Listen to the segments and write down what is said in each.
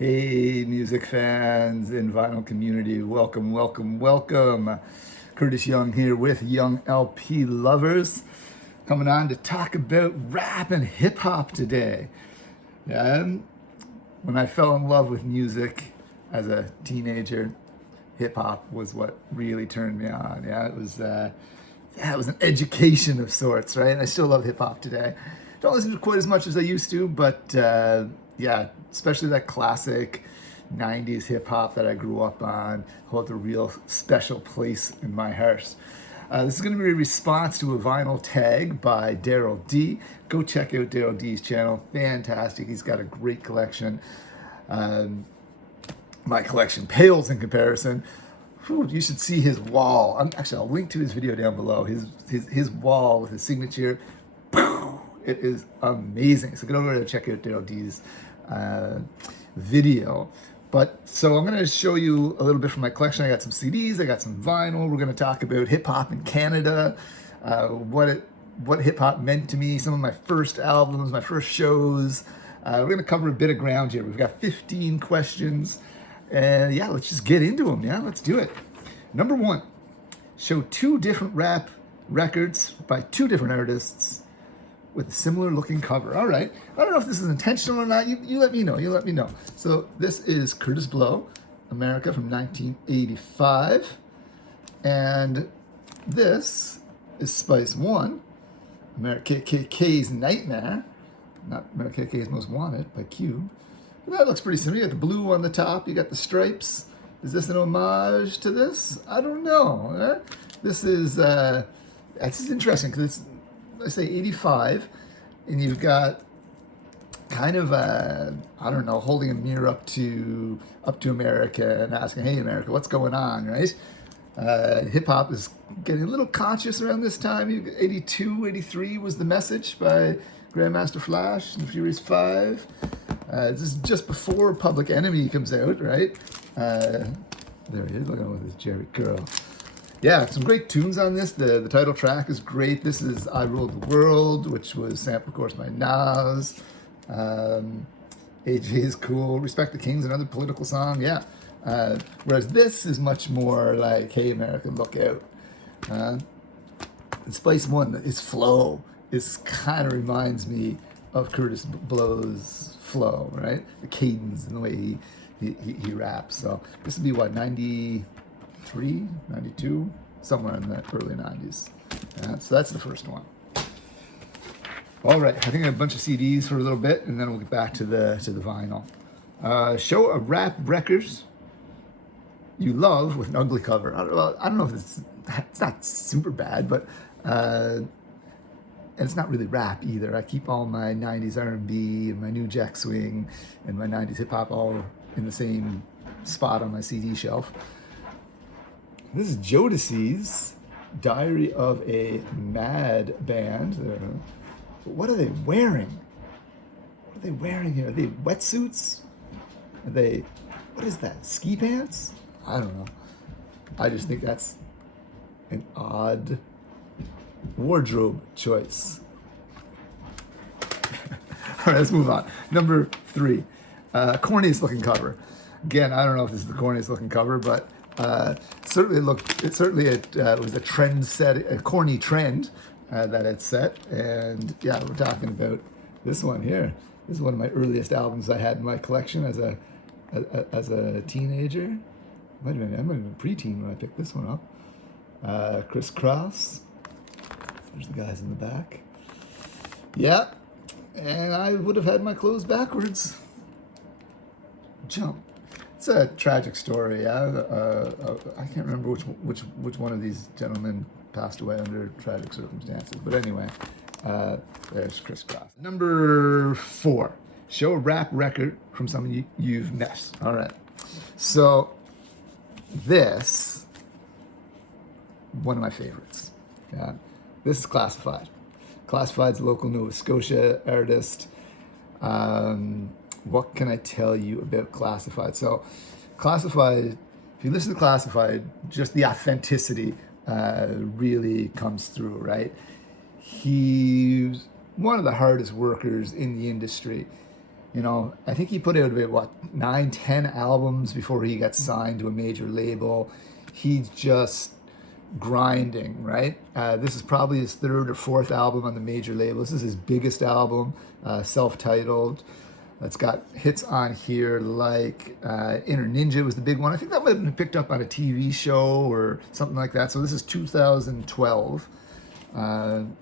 Hey, music fans and vinyl community, welcome, welcome, welcome. Curtis Young here with Young LP Lovers, coming on to talk about rap and hip hop today. When I fell in love with music as a teenager, hip hop was what really turned me on. It was an education of sorts, right? And I still love hip hop today. Don't listen to quite as much as I used to, but especially that classic 90s hip hop that I grew up on holds a real special place in my heart. This is going to be a response to a vinyl tag by Daryl D. Go check out Daryl D's channel. Fantastic. He's got a great collection. My collection pales in comparison. You should see his wall. I'll link to his video down below. His wall with his signature. It is amazing. So get over there and check out Daryl D's video. So I'm going to show you a little bit from my collection. I got some CDs, I got some vinyl. We're going to talk about hip hop in Canada, what hip hop meant to me, some of my first albums, my first shows. We're going to cover a bit of ground here. We've got 15 questions, and let's just get into them. Let's do it. Number one, show two different rap records by two different artists with a similar looking cover. All right. I don't know if this is intentional or not. You let me know. You let me know. So this is Curtis Blow, America from 1985. And this is Spice One, KKK's Nightmare. Not America KK's Most Wanted by Cube. That looks pretty similar. You got the blue on the top. You got the stripes. Is this an homage to this? I don't know. This is interesting because it's, let's say 85, and you've got kind of holding a mirror up to America and asking, hey America, what's going on, right? Hip hop is getting a little conscious around this time. 82, 83 was The Message by Grandmaster Flash and the Furious Five. This is just before Public Enemy comes out, right? There he is, looking with his Jerry curl. Some great tunes on this. The title track is great. This is I Ruled the World, which was sampled, of course, by Nas. AJ is cool. Respect the King's another political song, whereas this is much more like, hey, America, look out. And Spice One, his flow, kind of reminds me of Curtis Blow's flow, right? The cadence and the way he raps. So this would be, what, 93, 92, somewhere in the early 90s. So that's the first one. All right, I think I have a bunch of CDs for a little bit, and then we'll get back to the vinyl. Show a rap record you love with an ugly cover. I don't know if it's not super bad, but and it's not really rap either. I keep all my 90s R&B and my New Jack Swing and my 90s hip hop all in the same spot on my CD shelf. This is Jodeci's Diary of a Mad Band. What are they wearing? What are they wearing here? Are they wetsuits? What is that, ski pants? I don't know. I just think that's an odd wardrobe choice. All right, let's move on. Number 3, corniest looking cover. Again, I don't know if this is the corniest looking cover, but it was a trend set, a corny trend that it set. And we're talking about this one here. This is one of my earliest albums I had in my collection as a teenager. I might have been preteen when I picked this one up. Kross. There's the guys in the back. And I would have had my clothes backwards. Jump. It's a tragic story. I can't remember which one of these gentlemen passed away under tragic circumstances. But anyway, there's Kross. Number 4, show a rap record from someone you've met. All right. So this, one of my favorites. This is Classified. Classified's a local Nova Scotia artist. What can I tell you about Classified? So Classified, if you listen to Classified, just the authenticity really comes through, right? He's one of the hardest workers in the industry. You know, I think he put out about, what, 9, 10 albums before he got signed to a major label. He's just grinding, right? This is probably his third or fourth album on the major label. This is his biggest album, self-titled. It's got hits on here like Inner Ninja was the big one. I think that might have been picked up on a TV show or something like that. So this is 2012.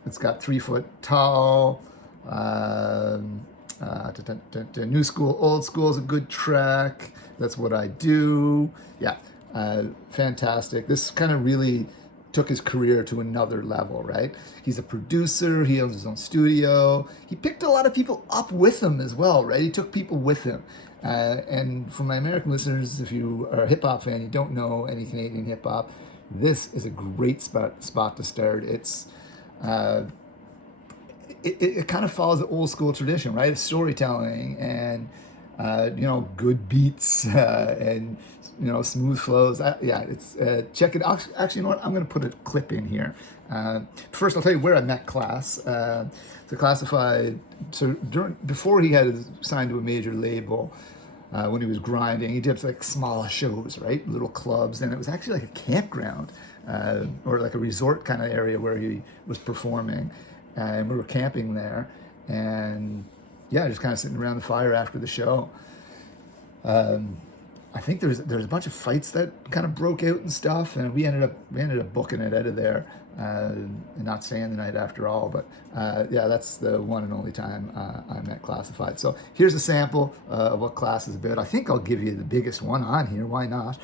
It's got 3 Foot Tall. New School, Old School is a good track. That's What I Do. Yeah, fantastic. This kind of really took his career to another level, right? He's a producer. He owns his own studio. He picked a lot of people up with him as well, right? He took people with him. And for my American listeners, if you are a hip-hop fan, you don't know any Canadian hip-hop, this is a great spot to start. It kind of follows the old school tradition, right? Of storytelling and, good beats and, smooth flows. Check it out. Actually, you know what? I'm going to put a clip in here. First, I'll tell you where I met Class. Before he had signed to a major label, when he was grinding, he did like small shows, right? Little clubs. And it was actually like a campground or like a resort kind of area where he was performing. And we were camping there, and just kind of sitting around the fire after the show. I think there's a bunch of fights that kind of broke out and stuff, and we ended up booking it out of there and not staying the night after all. But that's the one and only time I met Classified. So here's a sample of what Class is about. I think I'll give you the biggest one on here. Why not?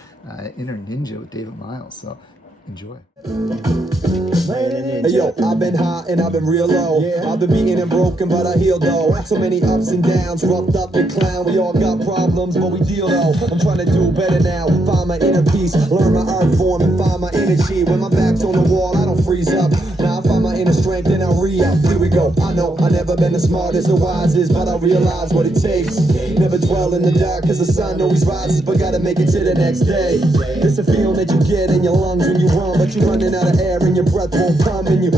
Inner Ninja with David Miles. So enjoy. Hey yo, I've been high and I've been real low. I've been beaten and broken, but I healed though. So many ups and downs, roughed up and clown. We all got problems, but we deal though. I'm trying to do better now. Find my inner peace, learn my art form, and find my energy. When my back's on the wall, I don't freeze up. Now I find my inner strength and I re-up. Here we go. I know I never been the smartest or wisest, but I realize what it takes. Never dwell in the dark, cause the sun always rises, but gotta make it to the next day. It's a feeling that you get in your lungs when you run, but you're running out of air and your breath won't come and you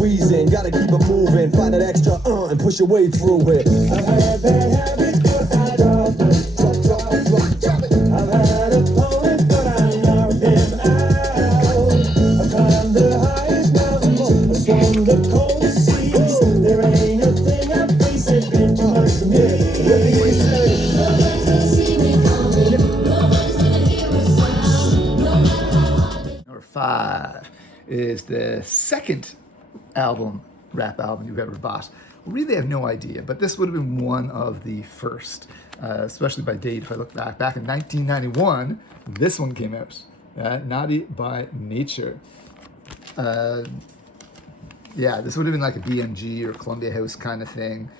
wheezing. Gotta keep it moving, find that extra and push your way through it. I've had bad habits, but I drop them. I've had opponents, but I knocked them out. I've climbed the highest mountains, I've swum the coldest seas. There ain't a thing I face that's been too much for me. What do you say? Nobody's gonna see me coming. Nobody's gonna hear a sound. No matter how hard. Number 5 is the second rap album you've ever bought. Really have no idea, but this would have been one of the first, especially by date. If I look back in 1991, this one came out, Naughty by Nature. This would have been like a BMG or Columbia House kind of thing.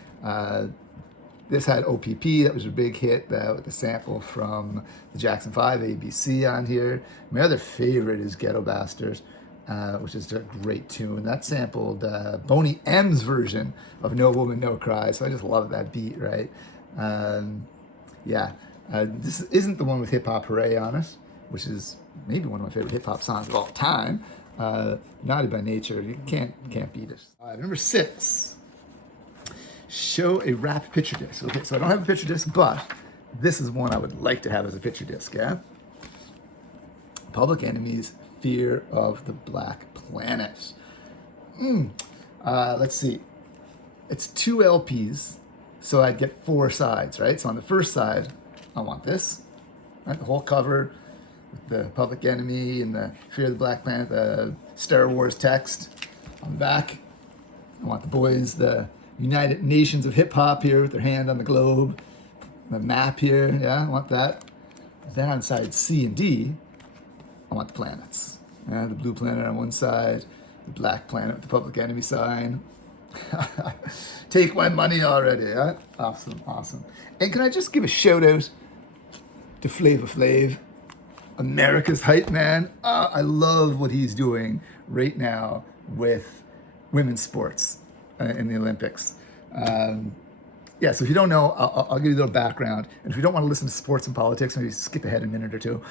This had OPP, that was a big hit with the sample from the Jackson 5, ABC on here. My other favorite is Ghetto Bastards, which is a great tune. That sampled Boney M's version of No Woman, No Cry, so I just love that beat, right? This isn't the one with Hip Hop Hooray on it, which is maybe one of my favorite hip hop songs of all time. Naughty by Nature, you can't beat it. Number 6. Show a rap picture disc. Okay, so I don't have a picture disc, but this is one I would like to have as a picture disc, yeah? Public Enemy's Fear of the Black Planet. Let's see. It's 2 LPs, so I'd get 4 sides, right? So on the first side, I want this, right? The whole cover with the Public Enemy and the Fear of the Black Planet, the Star Wars text. On the back, I want the boys, the United Nations of Hip Hop here with their hand on the globe. The map here, I want that. Then on side C and D, I want the planets. The blue planet on one side, the black planet with the Public Enemy sign. Take my money already, huh? Awesome. And can I just give a shout out to Flavor Flav, America's hype man. I love what he's doing right now with women's sports in the Olympics. So if you don't know, I'll give you a little background. And if you don't want to listen to sports and politics, maybe skip ahead a minute or two.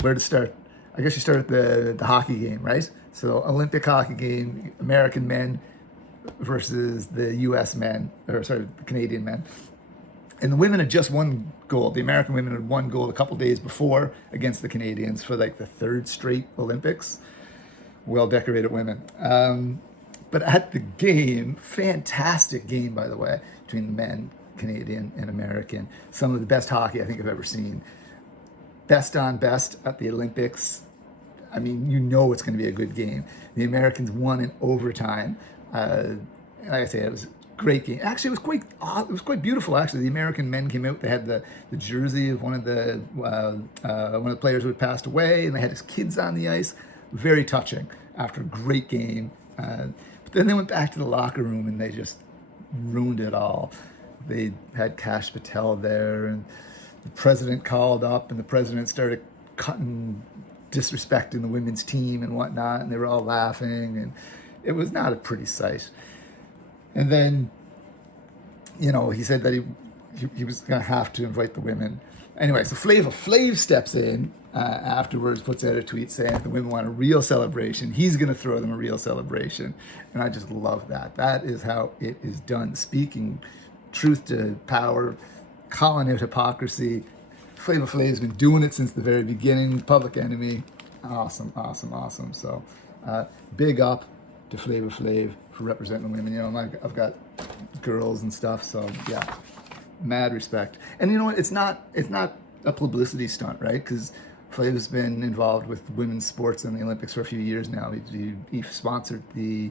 Where to start? I guess you start at the hockey game, right? So Olympic hockey game, American men versus the U.S. men, or sorry, the Canadian men. And the women had just won gold. The American women had won gold a couple days before against the Canadians for like the 3rd straight Olympics. Well-decorated women. But at the game, fantastic game, by the way, between the men, Canadian and American. Some of the best hockey I think I've ever seen. Best on best at the Olympics. I mean, you know it's going to be a good game. The Americans won in overtime. Like I say, it was a great game. Actually, it was quite beautiful. Actually, the American men came out. They had the jersey of one of the players who had passed away, and they had his kids on the ice. Very touching. After a great game, but then they went back to the locker room and they just ruined it all. They had Kash Patel there, and the president called up, and the president started disrespecting the women's team and whatnot, and they were all laughing, and it was not a pretty sight. And then, you know, he said that he was going to have to invite the women. Anyway, so Flava Flav steps in afterwards, puts out a tweet saying if the women want a real celebration, he's going to throw them a real celebration. And I just love that. That is how it is done. Speaking truth to power, calling out hypocrisy. Flava Flav's been doing it since the very beginning. Public Enemy. Awesome, awesome, awesome. So big up to Flava Flav for representing the women. You know, I've got girls and stuff, so yeah, mad respect. And you know what? It's not a publicity stunt, right? Because Flav's been involved with women's sports in the Olympics for a few years now. He sponsored the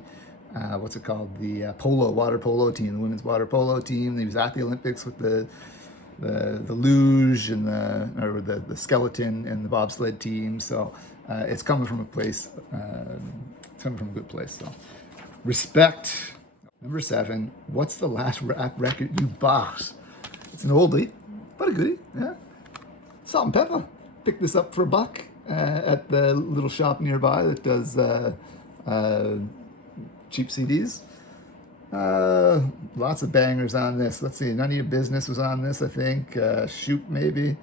what's it called? The water polo team, the women's water polo team. He was at the Olympics with the luge and the skeleton and the bobsled team. So it's coming from a place. It's coming from a good place. So respect. Number 7. What's the last rap record you bought? It's an oldie, but a goodie. Yeah. Salt-N-Pepa. Picked this up for $1 at the little shop nearby that does cheap CDs. Lots of bangers on this. Let's see. None of Your Business was on this, I think. Shoop, maybe.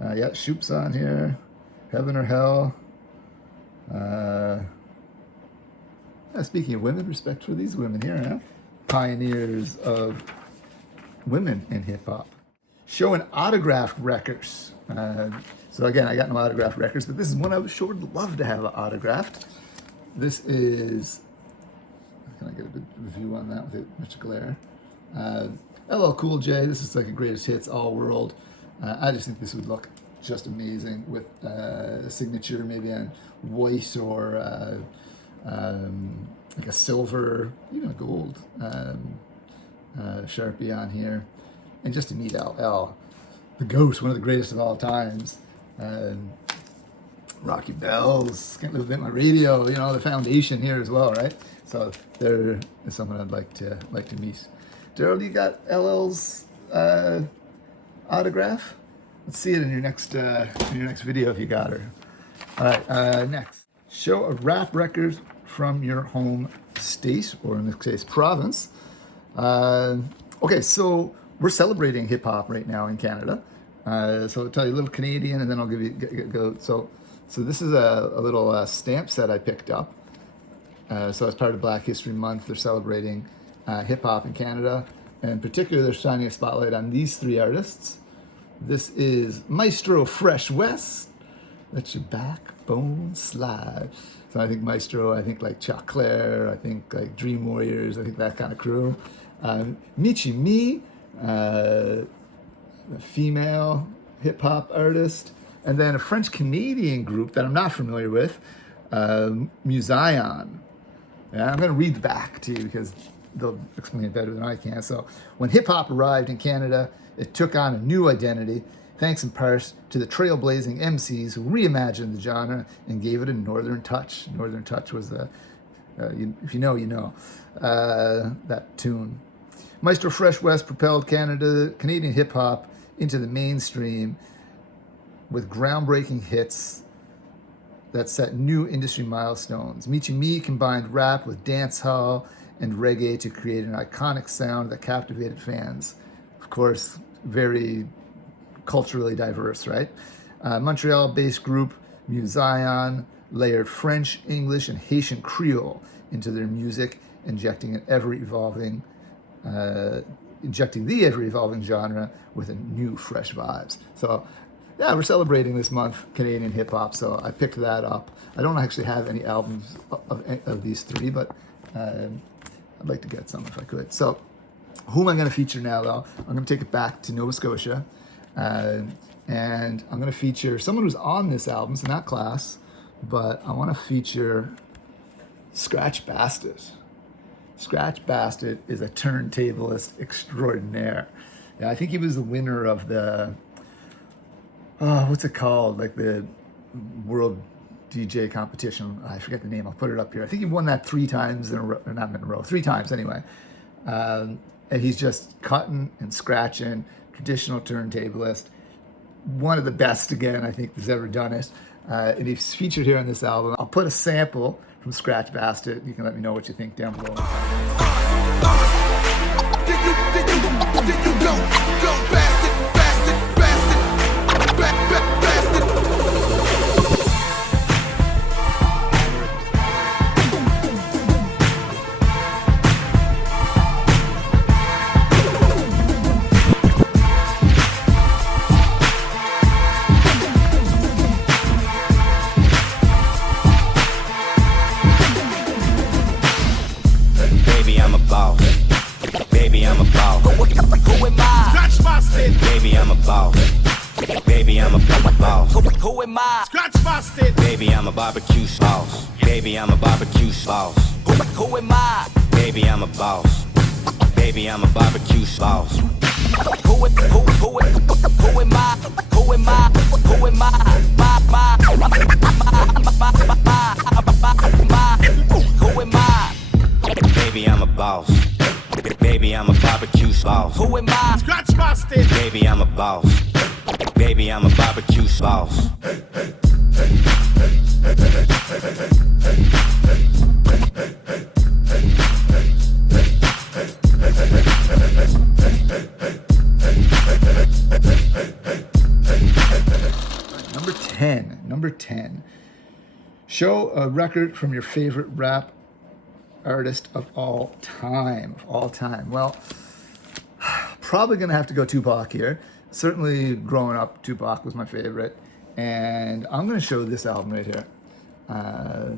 Yeah, Shoop's on here. Heaven or Hell. Speaking of women, respect for these women here, huh? Pioneers of women in hip-hop. Showing autographed records. So again, I got no autographed records, but this is one I would sure would love to have autographed. This is, can I get a good review on that without much glare? LL Cool J, this is like a greatest hits all world. I just think this would look just amazing with a signature maybe on white or like a silver, even a gold Sharpie on here. And just to meet LL, the GOAT, one of the greatest of all times. Rocky Bells, Can't Live Without My Radio, you know, the foundation here as well, right? So there is someone I'd like to meet. Daryl, you got LL's autograph? Let's see it in your next video if you got her. All right, next. Show a rap record from your home state, or in this case, province. Okay, so we're celebrating hip hop right now in Canada. So I'll tell you a little Canadian, and then I'll give you go. So this is a little stamp set I picked up. So as part of Black History Month, they're celebrating hip hop in Canada, and in particular, they're shining a spotlight on these 3 artists. This is Maestro Fresh Wes. Let your backbone slide. So I think Maestro, I think like Chuck Claire, I think like Dream Warriors, I think that kind of crew. Michi Me, a female hip-hop artist, and then a French-Canadian group that I'm not familiar with, Musayon. Yeah, I'm going to read the back to you because they'll explain it better than I can. So, when hip-hop arrived in Canada, it took on a new identity, thanks in part to the trailblazing MCs who reimagined the genre and gave it a northern touch. Northern touch was if you know, you know, that tune. Maestro Fresh Wes propelled Canadian hip-hop into the mainstream with groundbreaking hits that set new industry milestones. Michi Me combined rap with dancehall and reggae to create an iconic sound that captivated fans. Of course, very culturally diverse, right? Montreal-based group Musayon layered French, English, and Haitian Creole into their music injecting the ever-evolving genre with a new fresh vibes. So yeah, we're celebrating this month Canadian hip hop, so I picked that up. I don't actually have any albums of these three, but I'd like to get some if I could. So who am I going to feature now, though? I'm going to take it back to Nova Scotia, and I'm going to feature someone who's on this album, so not Class, but I want to feature Scratch Bastid. Scratch Bastid is a turntablist extraordinaire. Yeah, I think he was the winner of the, what's it called? Like the World DJ competition. I forget the name. I'll put it up here. I think he won that 3 times in a row, or not in a row, 3 times anyway. And he's just cutting and scratching, traditional turntablist. One of the best, again, I think, that's ever done it. And he's featured here on this album. I'll put a sample from Scratch Bastid. You can let me know what you think down below. Did you go bastard, bastard, bastard, bastard. Baby, I'm a boss. Baby, I'm a boss. Who am I? Scratch Bastid. Baby, I'm a boss. Baby, I'm a boss. Who am I? Scratch Bastid. Baby, I'm a barbecue sauce. Baby, I'm a barbecue sauce. Who am I? Baby, I'm a boss. Baby, I'm a barbecue sauce. Who am I? Who am I? Who am I? Who am I? Baby, I'm a boss. Baby, I'm a barbecue sauce. Who am I? Scratch Bastid. Baby, I'm a boss. Baby, I'm a barbecue sauce. Number 10. Show a record from your favorite rap artist of all time. Well, probably gonna have to go Tupac here. Certainly growing up, Tupac was my favorite. And I'm gonna show this album right here.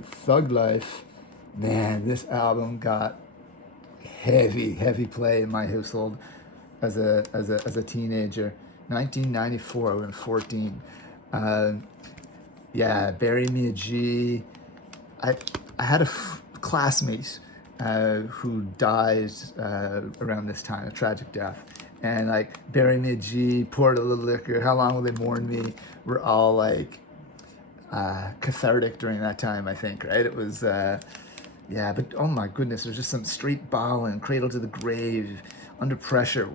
Thug Life. Man, this album got heavy play in my household as a teenager. 1994, I was 14. Yeah, Bury Me a G. I had a classmate who died around this time, a tragic death. And like, Bury Me a G, Poured a Little Liquor, How Long Will They Mourn Me, were all like cathartic during that time, I think, right? It was, yeah, but oh my goodness, there's just some straight ballin', Cradle to the Grave, Under Pressure.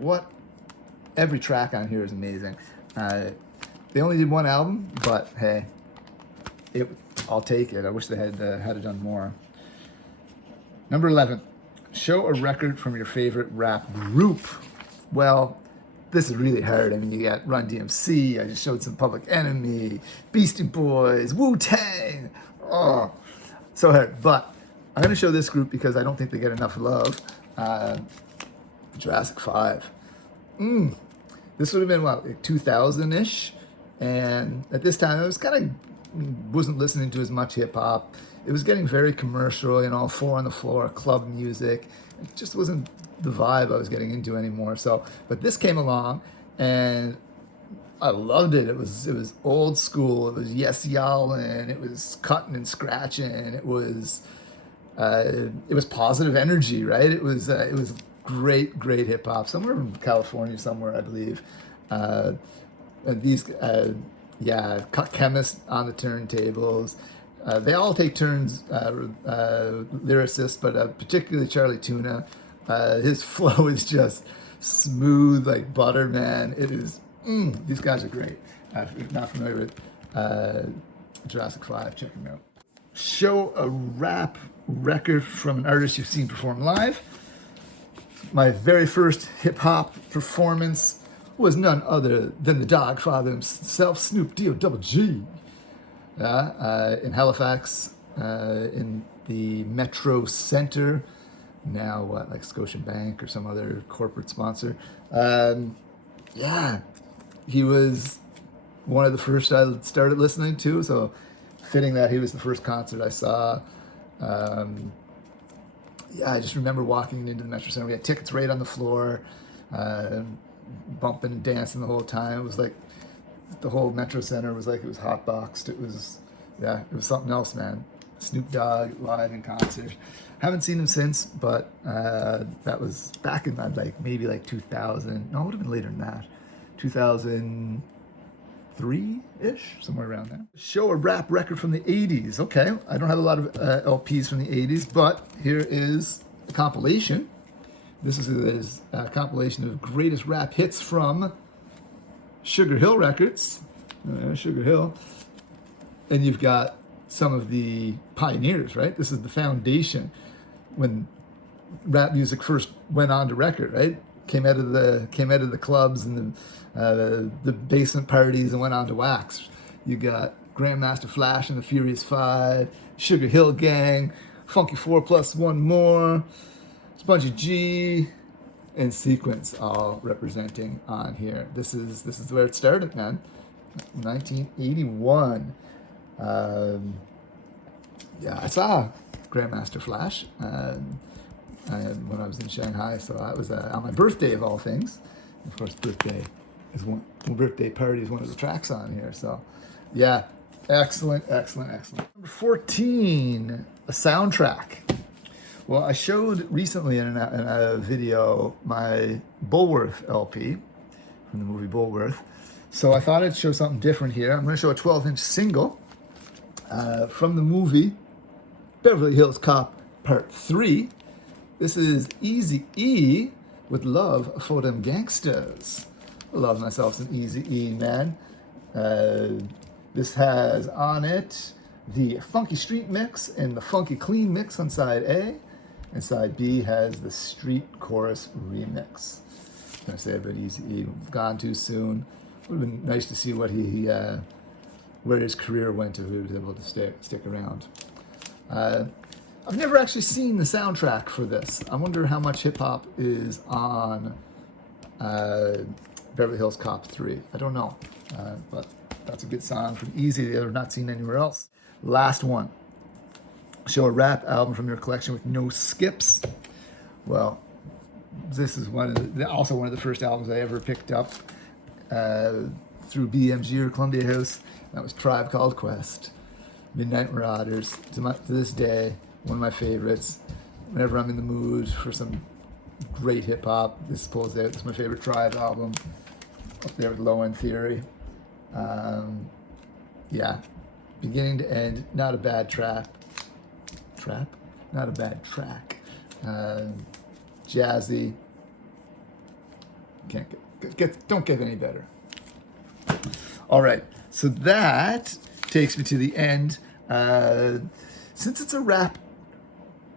Every track on here is amazing. They only did one album, but hey, I'll take it. I wish they had done more. Number 11, show a record from your favorite rap group. Well, this is really hard. I mean, you got Run DMC, I just showed some Public Enemy, Beastie Boys, Wu-Tang. Oh, so hard. But I'm going to show this group because I don't think they get enough love. Jurassic 5. This would have been, what, like 2000-ish? And at this time, I was wasn't listening to as much hip-hop. It was getting very commercial, you know, 4 on the floor, club music. It just wasn't the vibe I was getting into anymore. So, but this came along, and I loved it. It was old school. It was yes yallin'. It was cutting and scratching. It was positive energy, right? It was great hip hop. Somewhere in California, somewhere I believe. And these, Cut Chemist on the turntables. They all take turns, lyricists, but particularly Charlie Tuna. His flow is just smooth like butter, man. It is. These guys are great. If you're not familiar with Jurassic 5, check them out. Show a rap record from an artist you've seen perform live. My very first hip-hop performance was none other than the Dogfather himself, Snoop Dogg, in Halifax, in the Metro Center, now what, like Scotiabank or some other corporate sponsor. Yeah, he was one of the first I started listening to, so fitting that he was the first concert I saw. Yeah, I just remember walking into the Metro Center. We had tickets right on the floor, bumping and dancing the whole time. It was like the whole Metro Center was like it was hotboxed. It was, yeah, it was something else, man. Snoop Dogg live in concert. Haven't seen him since, but that was back in like maybe like 2000. No, it would have been later than that. 2003-ish, somewhere around there. Show a rap record from the 80s. Okay, I don't have a lot of LPs from the 80s, but here is a compilation. This is a compilation of greatest rap hits from Sugar Hill Records. Sugar Hill. And you've got some of the pioneers, right? This is the foundation when rap music first went on to record, right? Came out of the clubs and the basement parties and went on to wax. You got Grandmaster Flash and the Furious Five, Sugar Hill Gang, Funky 4 Plus One More, Spongy G, and Sequence all representing on here. This is where it started, man. 1981. Yeah, I saw Grandmaster Flash when I was in Shanghai, so that was on my birthday of all things. Of course, birthday party is one of the tracks on here. So, yeah, excellent. Number 14, a soundtrack. Well, I showed recently in a video my Bulworth LP from the movie Bulworth. So I thought I'd show something different here. I'm going to show a 12-inch single from the movie Beverly Hills Cop Part 3. This is Eazy-E with Love for Them Gangsters. I love myself some Eazy-E, man. This has on it the Funky Street Mix and the Funky Clean Mix on side A. And side B has the Street Chorus Remix. I'm going to say about Eazy-E, gone too soon. Would have been nice to see what where his career went if he was able to stick around. I've never actually seen the soundtrack for this. I wonder how much hip hop is on Beverly Hills Cop 3. I don't know, but that's a good song from Eazy that I've not seen anywhere else. Last one. Show a rap album from your collection with no skips. Well, this is also one of the first albums I ever picked up through BMG or Columbia House. That was Tribe Called Quest. Midnight Marauders. To this day, one of my favorites. Whenever I'm in the mood for some great hip hop, this pulls out. It's my favorite Tribe album. Up there with Low End Theory. Yeah, beginning to end, not a bad track. Not a bad track. Jazzy. Don't get any better. All right, so that takes me to the end. Since it's a rap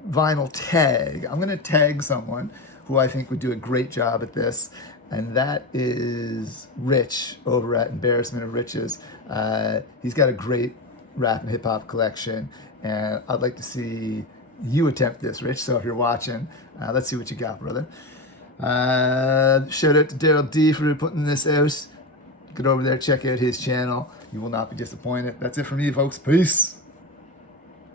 vinyl tag, I'm gonna tag someone who I think would do a great job at this, and that is Rich over at Embarrassment of Riches. He's got a great rap and hip hop collection, and I'd like to see you attempt this, Rich. So if you're watching, let's see what you got, brother. Shout out to Daryl D for putting this out. Get over there, check out his channel. You will not be disappointed. That's it for me, folks. Peace.